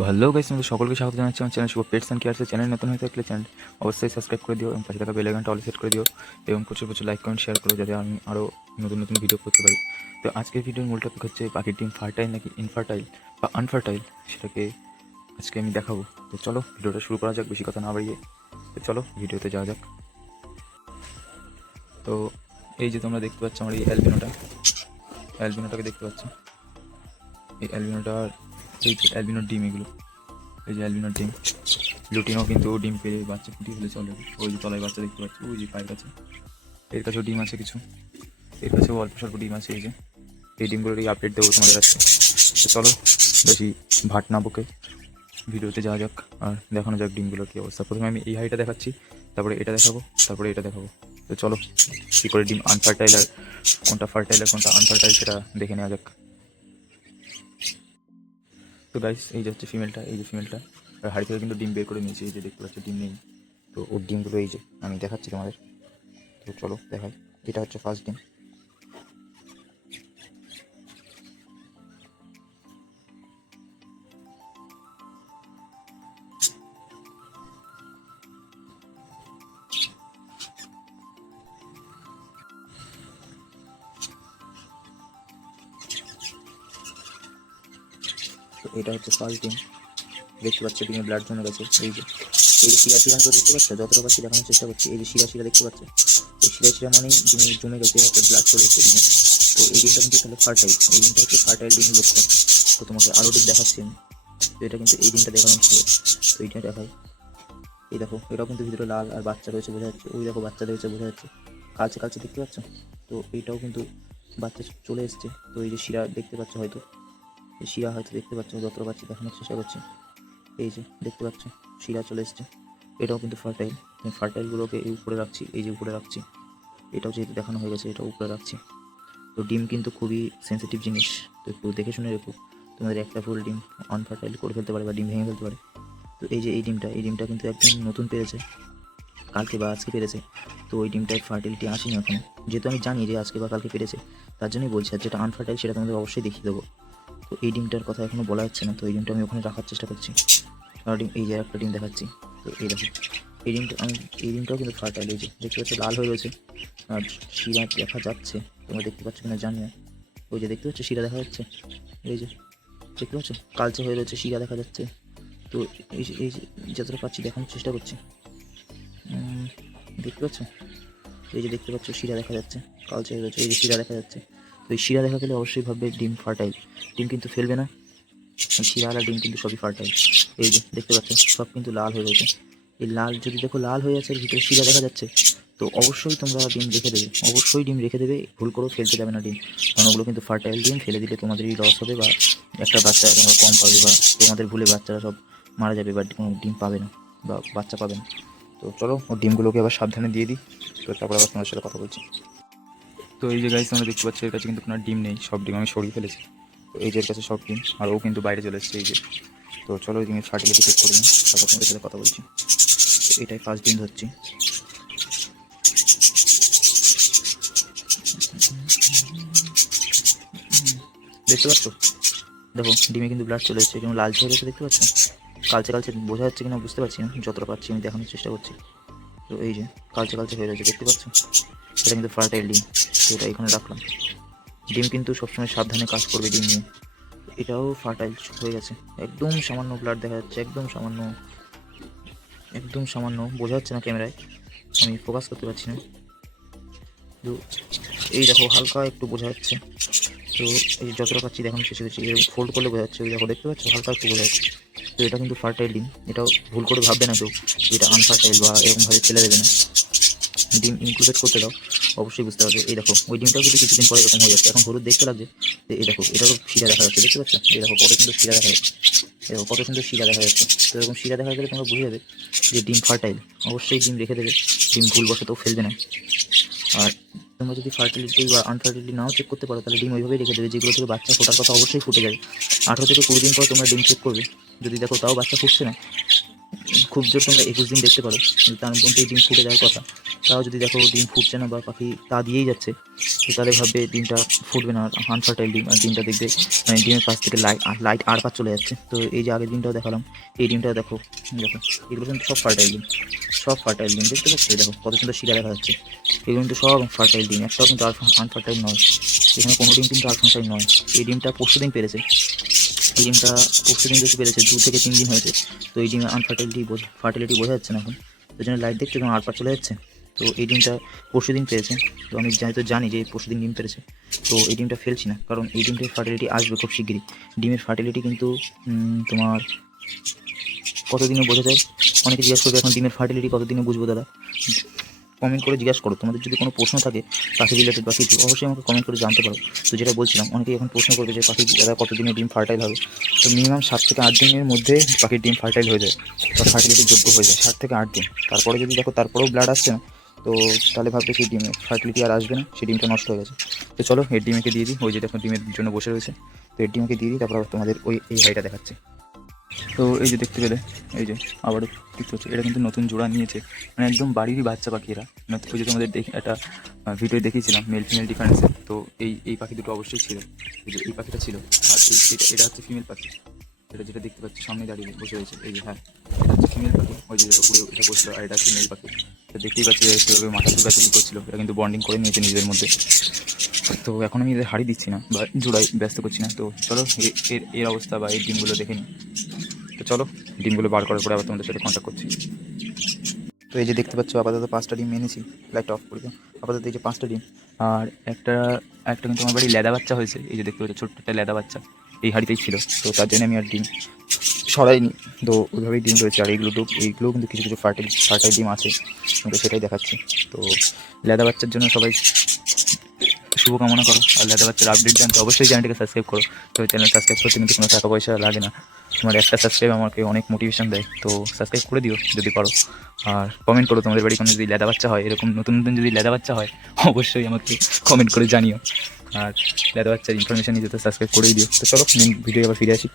তো hello guys, তোমাদের সকলকে স্বাগত জানাচ্ছি আমার চ্যানেল শুভ পেটস অ্যান্ড কেয়ার্সের চ্যানেল। নতুন হয়ে থাকলে চ্যানেল অবশ্যই সাবস্ক্রাইব করে দিও এবং পাশে থাকা বেল আইকনটা অল সেট করে দিও এবং প্রচুর প্রচুর লাইক কমেন্ট শেয়ার করো যাতে আমি আরও নতুন নতুন ভিডিও করতে পারি। তো আজকের ভিডিওর মূল টপিক হচ্ছে পাখির ডিম ফার্টাইল নাকি ইনফার্টাইল বা আনফার্টাইল, সেটাকে আজকে আমি দেখাবো। তো চলো ভিডিওটা শুরু করা যাক, বেশি কথা না বাড়িয়ে। তো চলো ভিডিওতে যাওয়া যাক। তো এই যে তোমরা দেখতে পাচ্ছ আমার এই অ্যালবিনোটাকে দেখতে পাচ্ছ। এই অ্যালবিনোটার এই যে অ্যালবিনোর ডিম, এগুলো এই যে অ্যালবিনোর ডিম। লুটিনও কিন্তু ডিম পেড়ে বাচ্চা ফুটিয়ে ফেলেছে অলরেডি। ওই যে তলায় বাচ্চা দেখতে পাচ্ছি, ওই যে পায়ের কাছে। এর কাছেও ডিম আছে কিছু, এর কাছেও অল্প স্বল্প ডিম আছে। এই যে এই ডিমগুলোরই আপডেট দেবো তোমাদের কাছে। তো চলো বেশি ভাট না বকে ভিডিওতে যাওয়া যাক আর দেখানো যাক ডিমগুলোর কী অবস্থা। প্রথমে আমি এই হাইটা দেখাচ্ছি, তারপরে এটা দেখাবো, তারপরে এটা দেখাবো। তো চলো কী করে ডিম আনফার্টাইল আর কোনটা ফার্টাইল আর কোনটা আনফার্টাইল সেটা দেখে নেওয়া যাক। তো গাইস, এই যে হচ্ছে ফিমেলটা, এই যে ফিমেলটা হাড়ি থেকে কিন্তু ডিম বের করে নিয়েছি। এই যে দেখতে পাচ্ছি ডিম নেই, তো ওর ডিমগুলো এই যে আমি দেখাচ্ছি তোমাদের। তো চলো দেখাই। এটা হচ্ছে ফার্স্ট ডিম। তো এটা হচ্ছে ফার্স্ট ডিম। দেখতে পাচ্ছ ডিমে ব্লাড জমে গেছে। এই যে শিরা শিরাগুলো দেখতে পাচ্ছ, যতটা পাচ্ছি দেখানোর চেষ্টা করছি। এই যে শিরা শিরা দেখতে পাচ্ছ, এই শিরা শিরা মানেই ডিমে জমে গেছে, একটা ব্লাড চলে এসেছে ডিমে। তো এই ডিমটা কিন্তু তাহলে ফার্টাইল, এই ডিমটা হচ্ছে ফার্টাইল ডিমের লক্ষণ। তো তোমাকে আরও ডিম দেখাচ্ছি আমি। তো এটা কিন্তু এই ডিমটা দেখানো ছিল, তো এইটা দেখাই। এই দেখো, এটাও কিন্তু ভিতরে লাল আর বাচ্চা রয়েছে বোঝা যাচ্ছে। ওই দেখো বাচ্চা রয়েছে বোঝা যাচ্ছে, কালচে কালচে দেখতে পাচ্ছ। তো এইটাও কিন্তু বাচ্চা চলে এসছে। তো এই যে শিরা দেখতে পাচ্ছ, হয়তো এই শিরা হয়তো দেখতে পাচ্ছ, যতটা পাচ্ছি দেখানোর চেষ্টা করছি। এই যে দেখতে পাচ্ছ শিরা চলে এসছে। এটাও কিন্তু ফার্টাইল। আমি ফার্টাইলগুলোকে এই উপরে রাখছি, এই যে উপরে রাখছি। এটাও যেহেতু দেখানো হয়ে গেছে, এটাও উপরে রাখছি। তো ডিম কিন্তু খুবই সেন্সিটিভ জিনিস, তো একটু দেখে শুনে রেখো। তোমাদের একটা ফুল ডিম আনফার্টাইল করে ফেলতে পারে বা ডিম ভেঙে ফেলতে পারে। তো এই যে এই ডিমটা কিন্তু একদম নতুন পেরেছে, কালকে বা আজকে পেরেছে। তো ওই ডিমটার ফার্টিলিটি আসেনি এখনও। যেহেতু আমি জানি যে আজকে বা কালকে পেরেছে, তার জন্যই বলছি। আর যেটা আনফার্টাইল সেটা তোমাদের অবশ্যই দেখিয়ে দেবো। তো এই ডিমটার কথা এখনও বলা যাচ্ছে না, তো এই ডিমটা আমি ওখানে রাখার চেষ্টা করছি। আর ডিম, এই যে একটা ডিম দেখাচ্ছি। তো এই দেখো এই ডিমটাও কিন্তু ফার্টাইল। এই যে দেখতে পাচ্ছ লাল হয়ে রয়েছে আর শিরা দেখা যাচ্ছে, তোমরা দেখতে পাচ্ছ কিনা জানি না। ওই যে দেখতে পাচ্ছ শিরা দেখা যাচ্ছে, এই যে দেখতে পাচ্ছ কালচে হয়ে রয়েছে, শিরা দেখা যাচ্ছে। তো এই যে যতটা পাচ্ছি দেখানোর চেষ্টা করছি। দেখতে পাচ্ছ, এই যে দেখতে পাচ্ছ শিরা দেখা যাচ্ছে, কালচে হয়ে রয়েছে। এই যে শিরা দেখা যাচ্ছে। তো এই শিরা দেখা গেলে অবশ্যই ভাববে ডিম ফার্টাইল। ডিম কিন্তু ফেলবে না, শিরালা ডিম কিন্তু সবই ফার্টাইল। এই যে দেখতে পাচ্ছ সব কিন্তু লাল হয়ে রয়েছে। এই লাল যদি দেখো লাল হয়ে আছে, ভিতরে শিরা দেখা যাচ্ছে, তো অবশ্যই তোমরা ডিম রেখে দেবে, অবশ্যই ডিম রেখে দেবে। ভুল করেও ফেলতে যাবে না ডিম, কারণ ওগুলো কিন্তু ফার্টাইল ডিম। ফেলে দিলে তোমাদেরই লস হবে বা একটা বাচ্চা তোমরা কম পাবে, বা তোমাদের ভুলে বাচ্চারা সব মারা যাবে বা কোনো ডিম পাবে না বা বাচ্চা পাবে না। তো চলো ওর ডিমগুলোকে আবার সাবধানে দিয়ে দিই, তো তারপর আবার তোমার সাথে কথা বলছি। তো এই যে গাইস, তোমরা দেখতে পাচ্ছ এর কাছে কিন্তু কোনো ডিম নেই, সব ডিম আমি সরিয়ে ফেলেছি। তো এই যে এর কাছে সব ডিম, আর ও কিন্তু বাইরে চলে এসেছে এই যে। তো চলো ওই ডিমের ফার্টিলিটি চেক করে নিই, তারপর তোমাদের সাথে কথা বলছি। তো এটাই ফার্স্ট ডিম ধরছি। দেখতে পাচ্ছ, দেখো ডিমে কিন্তু ব্লাড চলে এসেছে, কিন্তু লালচে হয়ে গেছে দেখতে পাচ্ছ। কালচে কালচে বোঝা যাচ্ছে কিনা বুঝতে পারছি না, যতটা পাচ্ছি আমি দেখানোর চেষ্টা করছি। তো এই যে কালচে কালচে হয়ে রয়েছে দেখতে পাচ্ছ, এটা কিন্তু ফার্টাইল ডিম। তো এটা এখানে রাখলাম। ডিম কিন্তু সবসময় সাবধানে কাজ করবে ডিম নিয়ে। এটাও ফার্টাইল হয়ে গেছে, একদম সামান্য ব্লাড দেখা যাচ্ছে, একদম সামান্য, একদম সামান্য বোঝা যাচ্ছে না ক্যামেরায়, আমি ফোকাস করতে পারছি না। তো এই দেখো হালকা একটু বোঝা যাচ্ছে। তো এই যে যতটা পাচ্ছি দেখানো শেষ হয়েছে, এরকম ফোল্ড করলে বোঝা যাচ্ছে, ওই দেখো দেখতে পাচ্ছ হালকা একটু বোঝা যাচ্ছে। তো এটা কিন্তু ফার্টাইল ডিম। এটাও ভুল করে ভাববে না কেউ যেটা আনফার্টাইল বা এরকমভাবে ফেলে দেবে না। ডিম ইনক্লুডেড করতে দাও, অবশ্যই বুঝতে পারবে। এই দেখো ওই ডিমটাও কিন্তু কিছুদিন পরে এরকম হয়ে যাচ্ছে, এখন হলুদ দেখতে লাগছে। এই দেখো এটারও শিরা দেখা যাচ্ছে দেখতে পাচ্ছ, এই দেখো কত সুন্দর শিরা দেখা যাচ্ছে, দেখো কত সুন্দর শিরা দেখা যাচ্ছে। তো এরকম শিরা দেখা গেলে তোমরা বুঝে যাবে যে ডিম ফার্টাইল। অবশ্যই ডিম রেখে দেবে, ডিম ভুলবশতও ফেলবে না। আর তোমরা যদি ফার্টিলিটি বা আনফার্টিলিটি নাও চেক করতে পারো, তাহলে ডিম ওইভাবেই রেখে দেবে, যেগুলো থেকে বাচ্চা ফোটার কথা অবশ্যই ফুটে যাবে। 18 থেকে 20 দিন পর তোমরা ডিম চেক করবে, যদি দেখো তাও বাচ্চা ফুটছে না, খুব জোর তোমরা 21 দিন দেখতে পারো, কিন্তু তার মধ্যেই ডিম ফুটে যাওয়ার কথা। তাও যদি দেখো ডিম ফুটছে না বা পাখি তা দিয়েই যাচ্ছে, তো তাহলে ভাববে ডিমটা ফুটবে না, আনফার্টাইল ডিম। আর ডিমটা দেখবে মানে ডিমের পাশ থেকে লাইট আর পার চলে যাচ্ছে। তো এই যে আগের ডিমটাও দেখালাম, এই ডিমটা দেখো দেখো, এগুলো কিন্তু সব ফার্টাইল ডিম, সব ফার্টাইল ডিম দেখতে পাচ্ছ। দেখো কত সুন্দর শিরা দেখা যাচ্ছে, এগুলো কিন্তু সব ফার্টাইল ডিম, একটাও কিন্তু আনফার্টাইল নয়। এখানে কোনো ডিম কিন্তু আনফার্টাইল নয়। এই ডিমটা পরশু দিন পেরেছে, এই ডিমটা পরশু দিন বেশি পেরেছে, 2 থেকে 3 দিন হয়েছে। তো এই ডিমে ফার্টিলিটি বোঝা যাচ্ছে না এখন, ওই জন্য লাইট দেখতে তোমার আরপার চলে যাচ্ছে। তো এই ডিমটা পরশু দিন পেরেছে, তো আমি যেহেতু জানি যে পরশু দিন ডিম পেরেছে, তো এই ডিমটা ফেলছি না, কারণ এই ডিমটার ফার্টিলিটি আসবে খুব শিগগিরই। ডিমের ফার্টিলিটি কিন্তু তোমার কতদিনে বোঝা যায়, অনেকে জিজ্ঞাসা করবে এখন ডিমের ফার্টিলিটি কতদিনে বুঝবো দাদা। কমেন্ট করে জিজ্ঞাসা করো, তোমাদের যদি কোনো প্রশ্ন থাকে পাখি রিলেটেড বা কিছু, অবশ্যই আমাকে কমেন্ট করে জানতে পারো। তো যেটা বলছিলাম, অনেকেই এখন প্রশ্ন করবে যে পাখি দাদা কতদিনে ডিম ফার্টাইল হবে। তো মিনিমাম 7 থেকে 8 দিনের মধ্যে পাখির ডিম ফার্টাইল হয়ে যায় বা ফার্টিলিটির যোগ্য হয়ে যায়, 7 থেকে 8 দিন। তারপরে যদি দেখো তারপরেও ব্লাড আসছে না, তো তাহলে ভাববে সেই ডিমের ফার্টিলিটি আর আসবে না, সেই ডিমটা নষ্ট হয়ে গেছে। তো চলো এর ডিমেকে দিয়ে দিই, ওই যে দেখো ডিমের জন্য বসে রয়েছে। তো এর ডিমকে দিয়ে দিই, তারপর আবার তোমাদের এই হাইটা দেখাচ্ছে। তো এই যে দেখতে পেলে, এই যে আবারও দেখতে হচ্ছে, এটা কিন্তু নতুন জোড়া নিয়েছে, মানে একদম বাড়িরই বাচ্চা পাখি এরা। ওই যে তোমাদের একটা ভিডিও দেখিয়েছিলাম মেল ফিমেল ডিফারেন্সে, তো এই পাখি দুটো অবশ্যই ছিল। এই পাখিটা ছিল, আর এটা হচ্ছে ফিমেল পাখি। এটা যেটা দেখতে পাচ্ছি সামনে দাঁড়িয়ে বসে রয়েছে, এই যে হ্যাঁ, এটা হচ্ছে ফিমেল পাখি, ওই যে উপরে এটা বসলো, আর এটা হচ্ছে মেল পাখি। তো দেখতেই পাচ্ছি সেভাবে মাথা চুলকাচুলি করছিল, এটা কিন্তু বন্ডিং করে নিয়েছে নিজেদের মধ্যে। তো এখন আমি এদের হারিয়ে দিচ্ছি না বা জোড়াই ব্যস্ত করছি না। তো চলো এর অবস্থা বা এই ডিমগুলো দেখে নিই। তো চলো ডিমগুলো বার করার পরে আবার তোমাদের সাথে কন্ট্যাক্ট করছি। তো এই যে দেখতে পাচ্ছ আপাতত 5টা ডিম এনেছি, লাইটটা অফ করে দাও। আপাতত এই যে 5টা ডিম, আর একটা কিন্তু আমার বাড়ি লেদা বাচ্চা হয়েছে, এই যে দেখতে পাচ্ছ ছোট্ট একটা লেদা বাচ্চা এই হাঁড়িতেই ছিল। তো তার জন্য আমি আর ডিম সরাইনি, তো ওইভাবেই ডিম রয়েছে। আর এইগুলো কিন্তু কিছু কিছু ফার্টাইল ডিম আছে, তো সেটাই দেখাচ্ছি। তো লেদা বাচ্চার জন্য সবাই শুভকামনা করো, আর লেদা বাচ্চার আপডেট জানতে অবশ্যই চ্যানেলটিকে সাবস্ক্রাইব করো। তো চ্যানেল সাবস্ক্রাইব করতে কিন্তু কোনো টাকা পয়সা লাগে না, তোমার একটা সাবস্ক্রাইব আমাকে অনেক মোটিভেশন দেয়। তো সাবস্ক্রাইব করে দিও যদি পারো, আর কমেন্ট করো তোমাদের বাড়ি কোনো যদি লেদা বাচ্চা হয়, এরকম নতুন নতুন যদি লেদা বাচ্চা হয় অবশ্যই আমাকে কমেন্ট করে জানিও। আর লেদা বাচ্চার ইনফরমেশান নিতে তো সাবস্ক্রাইব করেই দিও। তো চলো মেন ভিডিও আবার ফিরে আসি।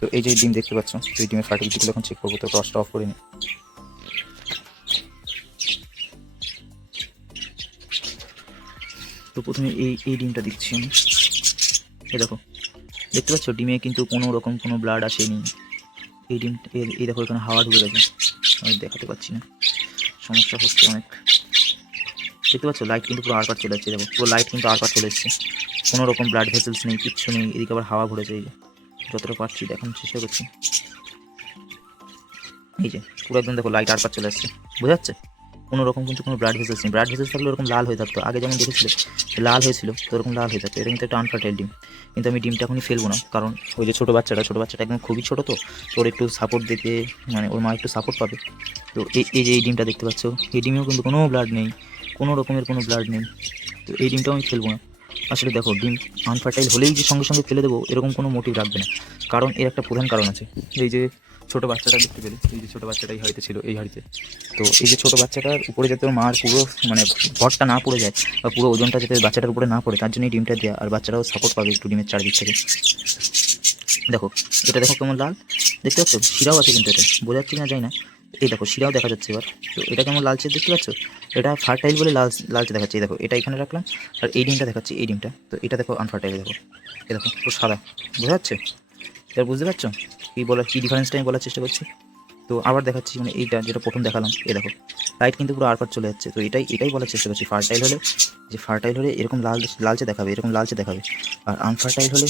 তো এই যে ডিম দেখতে পাচ্ছ, তো এই ডিমের ফার্টিলিটিগুলো এখন চেক করবো। তো টসটা অফ করে নিই। তো প্রথমে এই ডিমটা দিচ্ছি আমি, এই দেখো দেখতে পাচ্ছ ডিমে কিন্তু কোনো রকম কোনো ব্লাড আসেনি। এই ডিম এই দেখো এখানে হাওয়া ঢুকে গেছে, আমি দেখাতে পাচ্ছি না, সমস্যা হচ্ছে অনেক। দেখতে পাচ্ছ লাইট কিন্তু পুরো আরপার চলে যাচ্ছে, দেখো পুরো লাইট কিন্তু আরপার চলে এসছে, কোনো রকম ব্লাড ভেসেলস নেই, কিচ্ছু নেই। এদিকে আবার হাওয়া ভরেছে, এই যে যতটা পাচ্ছি দেখানোর চেষ্টা করছি, এই যে পুরো একদম দেখো লাইট আরপার চলে আসছে, বোঝা যাচ্ছে। কোনো রকম কিন্তু কোনো ব্লাড ভেসেলস নেই, ব্লাড ভেসেলস থাকলে ওরকম লাল হয়ে থাকতো, আগে যেমন দেখেছিল লাল হয়েছিল, তো ওরকম লাল হয়ে থাকতো। এটা কিন্তু একটা আনফার্টাইল ডিম, কিন্তু আমি ডিমটা এখনই ফেলবো না, কারণ ওই যে ছোটো বাচ্চাটা একদম খুবই ছোটো, তো ওর একটু সাপোর্ট দিতে, মানে ওর মা একটু সাপোর্ট পাবে। তো এই যে এই ডিমটা দেখতে পাচ্ছ, এই ডিমেও কিন্তু কোনো ব্লাড নেই, কোনো রকমের কোনো ব্লাড নেই। তো এই ডিমটাও আমি ফেলবো না। আসলে দেখো ডিম আনফার্টাইল হলেই যে সঙ্গে সঙ্গে ফেলে দেবো এরকম কোনো মোটিভ রাখবে না, কারণ এর একটা প্রধান কারণ আছে। এই যে ছোটো বাচ্চাটা দেখতে পেলে, এই যে ছোটো বাচ্চাটা এই হাড়িতে ছিল, এই হাড়িতে। তো এই যে ছোটো বাচ্চাটার উপরে যাতে ওর মার পুরো মানে ভরটা না পড়ে যায় বা পুরো ওজনটা যাতে বাচ্চাটার উপরে না পড়ে, তার জন্য এই ডিমটা দেওয়া, আর বাচ্চারাও সাপোর্ট পাবে একটু ডিমের চারদিক থেকে। দেখো এটা দেখো কেমন লাল, দেখতে পাচ্ছ শিরাও আছে, কিন্তু এটা বোঝা যাচ্ছে না, যাই না। এই দেখো শিরাও দেখা যাচ্ছে এবার। তো এটা কেমন লালচে দেখতে পাচ্ছ, এটা ফার্টাইল বলে লালচে দেখাচ্ছে। এই দেখো এটা এখানে রাখলাম, আর এই ডিমটা দেখাচ্ছে, এই ডিমটা। তো এটা দেখো আনফার্টাইল, দেখো এই দেখো পুরো সাদা, বোঝা যাচ্ছে। এবার বুঝতে পারছো কী ডিফারেন্সটা আমি বলার চেষ্টা করছি। তো আবার দেখাচ্ছি, মানে এইটা যেটা প্রথম দেখালাম, এই দেখো লাইট কিন্তু পুরো আরপার চলে যাচ্ছে। তো এটাই বলার চেষ্টা করছি, ফার্টাইল হলে এরকম লালচে দেখাবে, এরকম লালচে দেখাবে, আর আনফার্টাইল হলে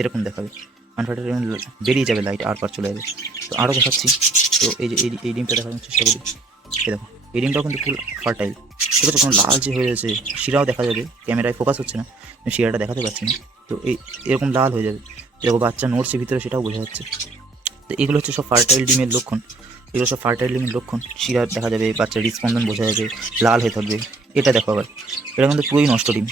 এরকম দেখাবে, আনফার্টাইল বেরিয়ে যাবে, লাইট আরপার চলে যাবে। তো আরও দেখাচ্ছি। তো এই যে এই ডিমটা দেখানোর চেষ্টা করি, এই দেখো এই ডিমটাও কিন্তু ফুল ফার্টাইল, ঠিক আছে, কোনো লালচে হয়ে যাচ্ছে, শিরাও দেখা যাবে, ক্যামেরায় ফোকাস হচ্ছে না, শিরাটা দেখাতে পারছি না। তো এরকম লাল হয়ে যাবে, এরকম বাচ্চা নড়ছে ভিতরে, সেটাও বোঝা যাচ্ছে। তো এগুলো হচ্ছে সব ফার্টাইল ডিমের লক্ষণ, এগুলো সব ফার্টাইল ডিমের লক্ষণ। শিরা দেখা যাবে, বাচ্চার হৃদস্পন্দন বোঝা যাবে, লাল হয়ে থাকবে। এটা দেখো আবার, এটা কিন্তু পুরোই নষ্ট ডিম,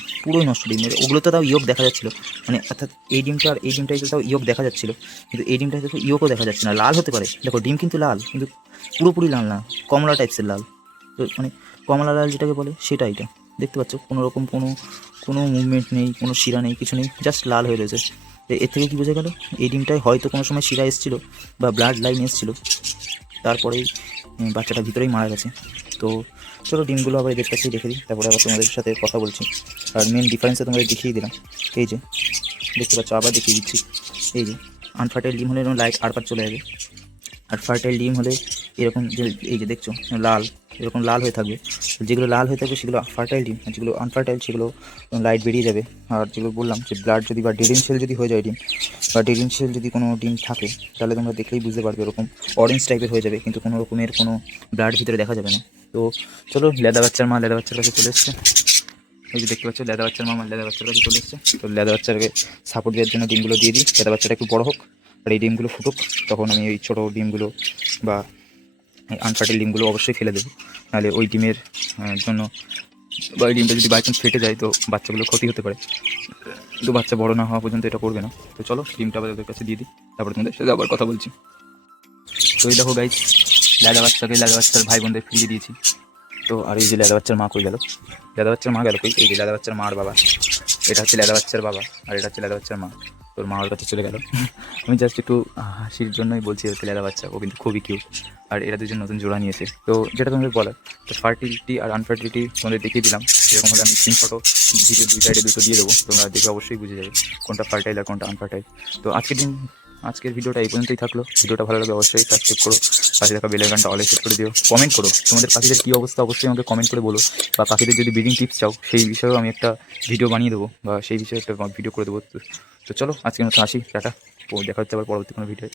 ওগুলোতে তাও ইয়োগ দেখা যাচ্ছিলো, মানে অর্থাৎ এই ডিমটা আর এই ডিমটাই তাও ইয়োগ দেখা যাচ্ছিলো, কিন্তু এই ডিমটা দেখো ইয়োগও দেখা যাচ্ছে না। লাল হতে পারে, দেখো ডিম কিন্তু লাল, কিন্তু পুরোপুরি লাল না, কমলা টাইপসের লাল। তো মানে কমলা লাল যেটাকে বলে সেটা, এটা দেখতে পাচ্ছ কোনো রকম কোনো মুভমেন্ট নেই, কোনো শিরা নেই, কিছু নেই, জাস্ট লাল হয়ে রয়েছে। এর থেকে কী বোঝা গেল, এই ডিমটায় হয়তো কোনো সময় শিরা এসেছিলো বা ব্লাড লাইন এসেছিলো, তারপরেই বাচ্চাটা ভিতরেই মারা গেছে। তো চলো ডিমগুলো আবার এদের কাছেই রেখে দিই, তারপরে আবার তোমাদের সাথে কথা বলছি। আর মেন ডিফারেন্সটা তোমাদের দেখিয়ে দিলাম, এই যে দেখতে পাচ্ছ, আবার দেখিয়ে দিচ্ছি। এই যে আনফার্টাইল ডিম হলে এরকম লাইট আরপার চলে যাবে, আর ফার্টাইল ডিম হলে এরকম যে এই যে দেখছো লাল, এরকম লাল হয়ে থাকবে। যেগুলো লাল হয়ে থাকবে সেগুলো ফার্টাইল ডিম, আর যেগুলো আনফার্টাইল সেগুলো লাইট বেরিয়ে যাবে। আর যেগুলো বললাম যে ব্লাড যদি বা ডেড সেল যদি হয়ে যায় ডিম, বা ডেড সেল যদি কোনো ডিম থাকে, তাহলে তোমরা দেখলেই বুঝতে পারবে এরকম অরেঞ্জ টাইপের হয়ে যাবে, কিন্তু কোনো রকমের কোনো ব্লাড ভিতরে দেখা যাবে না। তো চলো লেদা বাচ্চার মা লেদা বাচ্চার কাছে চলে এসছে। এই যে দেখতে পাচ্ছ লেদা বাচ্চার মা লেদা বাচ্চার কাছে চলে এসছে। তো লেদা বাচ্চাকে সাপোর্ট দেওয়ার জন্য ডিমগুলো দিয়ে দিই, লেদা বাচ্চাটা একটু বড় হোক আর এই ডিমগুলো ফুটুক, তখন আমি ওই ছোটো ডিমগুলো বা আনফার্টাইল ডিমগুলো অবশ্যই ফেলে দেবো। নাহলে ওই ডিমের জন্য বা ওই ডিমটা যদি বাই চান্স ফেটে যায় তো বাচ্চাগুলো ক্ষতি হতে পারে। তো বাচ্চা বড় না হওয়া পর্যন্ত এটা করবে না। তো চলো ডিমটা আবার ওদের কাছে দিয়ে দিই, তারপরে তোমাদের সাথে আবার কথা বলছি। তো এই দেখো গাইজ, লেদা বাচ্চাকে লেদা বাচ্চার ভাই বোনদের ফিরিয়ে দিয়েছি। তো আর এই যে লেদা বাচ্চার মা কই গেল, লেদা বাচ্চার মা গেল কই, এই যে লেদা বাচ্চার মা আর বাবা, এটা হচ্ছে লেদা বাচ্চার বাবা আর এটা হচ্ছে লেদা বাচ্চার মা। তোর মা ওর কাছে চলে গেল। আমি জাস্ট একটু হাসির জন্যই বলছি হচ্ছে লেদা বাচ্চা, ও কিন্তু খুবই কিউট। আর এরা দুজন নতুন জোড়া নিয়েছে। তো যেটা তোমাদের বলার, তো ফার্টিলিটি আর আনফার্টিলিটি তোমাদের দেখিয়ে দিলাম। এরকম হলে আমি স্ক্রিনশটও ভিডিও দুই সাইডে দুটো দিয়ে দেবো, তোমরা দেখে অবশ্যই বুঝে যাবে কোনটা ফার্টাইল আর কোনটা আনফার্টাইল। তো আজকের ভিডিওটা এই পর্যন্তই থাকলো। ভিডিওটা ভালো লাগলে অবশ্যই সাবস্ক্রাইব করো, পাশে থাকা বেল আইকনটা অলে সেট করে দিও, কমেন্ট করো তোমাদের পাখিদের কী অবস্থা অবশ্যই আমাকে কমেন্ট করে বলো, বা পাখিদের যদি ব্রিডিং টিপস চাও সেই বিষয়েও আমি একটা ভিডিও বানিয়ে দেবো, বা সেই বিষয়ে একটা ভিডিও করে দেবো। তো চলো আজকের মতো আসি, টাটা। দেখা হচ্ছে আবার পরবর্তী কোনো ভিডিও।